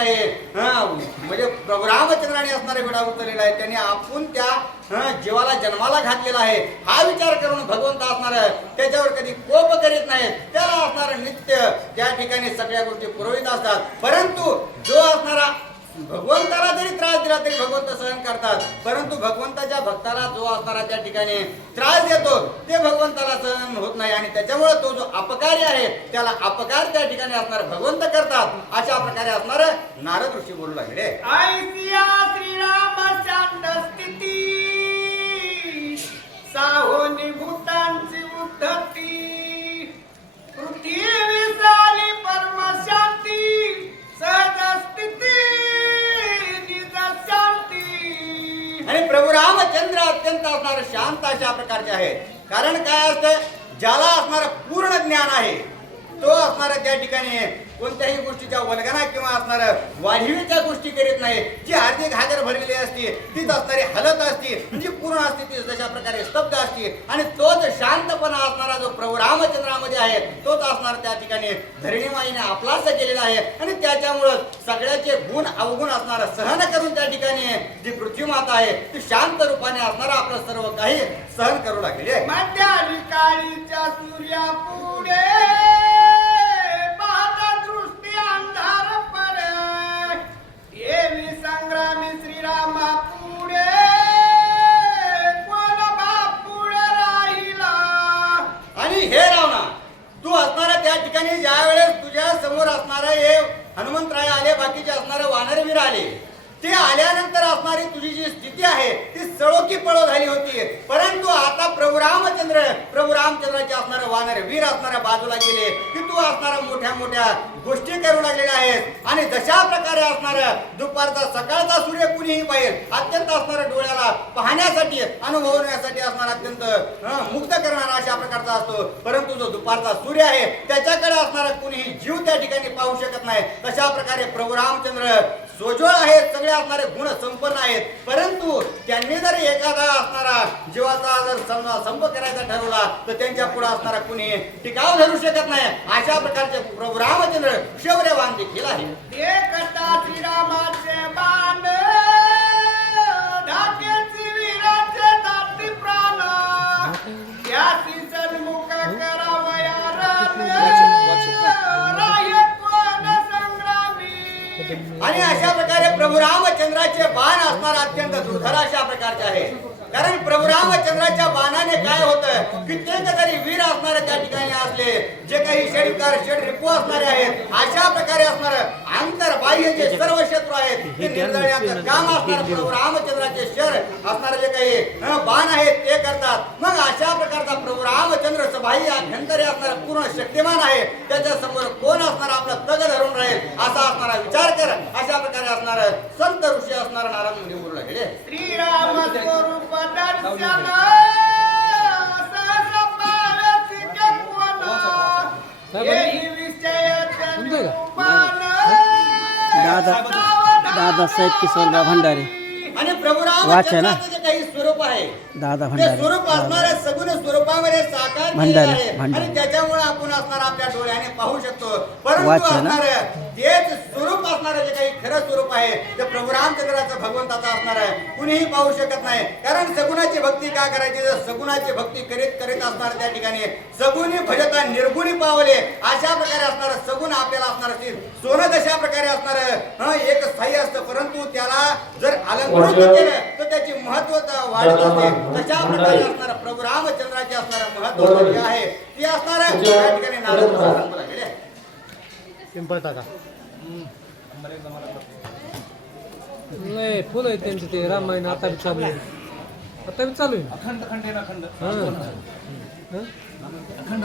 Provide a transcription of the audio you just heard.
काही म्हणजे प्रभू रामचंद्राने असणारा विडा उचललेला आहे, त्यांनी आपण त्या जीवाला जन्माला घातलेला आहे हा विचार करून भगवंत असणार त्याच्यावर कधी कोप करीत नाही, त्याला असणार नित्य त्या ठिकाणी सगळ्या गोष्टी पुरवित असतात. परंतु जो असणारा भगवंताला जरी त्रास दिला तरी भगवंत सहन करतात, परंतु भगवंताच्या भक्ताला जो असणारा त्या ठिकाणी त्रास देतो ते भगवंताला सहन होत नाही आणि त्याच्यामुळे तो जो अपकारी आहे त्याला अपकार त्या ठिकाणी असणार भगवंत करतात. अशा प्रकारे असणार नारद ऋषी बोलू लागले. ऐसिया श्रीराम शांत स्थिती साहोनी भूतांची उद्धती पृथ्वी साली परम शांती सहज स्थिती निज शांती. आणि प्रभू रामचंद्र अत्यंत असणार शांत अशा प्रकारचे आहे. कारण काय असतं, ज्याला असणार पूर्ण ज्ञान आहे तो असणार त्या ठिकाणी कोणत्याही गोष्टीच्या वल्गना किंवा असणार वाढीवीच्या गोष्टी करीत नाही. जी अर्धी घागर भरलेली असते तीच असणारी हलत असते, जी पूर्ण असते ती तशा प्रकारे स्तब्ध असते. आणि तोच शांतपणा असणारा जो प्रभू रामचंद्रामध्ये आहे तोच असणार त्या ठिकाणी धरणीमाईने आपलाच केलेला आहे. आणि त्याच्यामुळं सगळ्याचे गुण अवगुण असणार सहन करून त्या ठिकाणी जी पृथ्वी माता आहे ती शांत रूपाने असणार आपलं सर्व काही सहन करू लागली आहे. मध्याली काळीच्या सूर्या पुढे दृष्टी अंधार पडे देवी संग्रामी श्रीरामा पुढे कोण बापुढे राहिला. आणि हे रावणा, तू असणारा त्या ठिकाणी ज्या वेळेस तुझ्या समोर असणारा हे हनुमंतराय आले, बाकीचे असणारे वानरवीर आले, ते आल्यानंतर असणारी तुझी जी स्थिती आहे ती सळोकी पळो झाली होती. परंतु आता प्रभू रामचंद्राचे असणारे वानर वीर असणाऱ्या बाजूला गेले की तू असणारा मोठ्या मोठ्या गोष्टी करू लागलेल्या आहेत. आणि जशा प्रकारे असणारा दुपारचा सकाळचा सूर्य कुणीही पाहिजे अत्यंत असणारा डोळ्याला पाहण्यासाठी अनुभवण्यासाठी असणारा अत्यंत मुक्त करणारा अशा प्रकारचा असतो. परंतु जो दुपारचा सूर्य आहे त्याच्याकडे असणारा कुणीही जीव त्या ठिकाणी पाहू शकत नाही. तशा प्रकारे प्रभू रामचंद्र सोज्वळ आहेत, सगळे असणारे गुण संपन्न आहेत. परंतु त्यांनी जर एखादा असणारा जीवाचा जर संप करायचा ठरवला तर त्यांच्या पुढे असणारा कुणी टिकाव धरू शकत नाही. अशा प्रकारचे प्रभू रामचंद्र शौर्यवान देखील आहे. एकटा श्रीरामाचे बाण ढाकेची वीराचे दाती प्राण त्याची सन्मुख करावया राये कोण संग्रामी. आणि अशा प्रकारे प्रभू रामचंद्राचे बाण असणार अत्यंत दुर्धर अशा प्रकारचे आहे. कारण प्रभू रामचंद्राच्या बाणाने काय होतं, कित्येक जरी वीर असणारे त्या ठिकाणी असले, जे काही षडविकार षडरिपू असणारे आहेत, अशा प्रकारे असणार अंतर बाह्य जे सर्व शत्रू आहेत ते निर्दळण्याचं काम असणार प्रभू रामचंद्राचे शर असणारे जे काही बाण आहेत ते करतात. मग अशा प्रकारचा प्रभू रामचंद्र सबाई अभ्यंतरे असणारा पूर्ण शक्तिमान आहे, त्याच्या समोर कोण असणार आपला तग धरून राहील असा असणारा विचार कर. अशा प्रकारे असणार संत ऋषी असणारा नारायण मुनी बोलू लागले. श्रीराम स्वरूप दर्शन सहज पावती कोण येही विषयाचे निरूपण दादासाहेब किशोरराव भंडारे आणि प्रभू रामचंद्राचे जे काही स्वरूप आहे दादा ते भंडारे स्वरूप असणाऱ्या सगुण स्वरूपामध्ये साकार भंडारे, आहे. भंडारे. आणि त्याच्यामुळे आपण असणार आपल्या डोळ्याने पाहू शकतो. परंतु असणार तेच स्वरूप असणारं जे काही खरं स्वरूप आहे ते प्रभू रामचंद्राचं भगवंताचं असणार आहे कुणीही पाहू शकत नाही. कारण सगुणाची भक्ती का करायची, जर सगुणाची भक्ती करीत असणार त्या ठिकाणी सगुणी भजता निर्गुणी पावले अशा प्रकारे असणार सगुण आपल्याला असणार असतील. सोनं तशा प्रकारे असणार एक स्थायी असतं, परंतु त्याला जर अलंकृत केलं तर त्याची महत्वता वाढत असते. तशा प्रकारे असणार प्रभू रामचंद्राचे असणार महत्व जे आहे ते असणार त्या ठिकाणी नारद सांगू लागले. पिंपळ टाका नाही फुल आहे त्यांचे ते रामायण आता बी चालू आहे, आता बी चालू आहे. अखंड खंडे ना खंड हां अखंड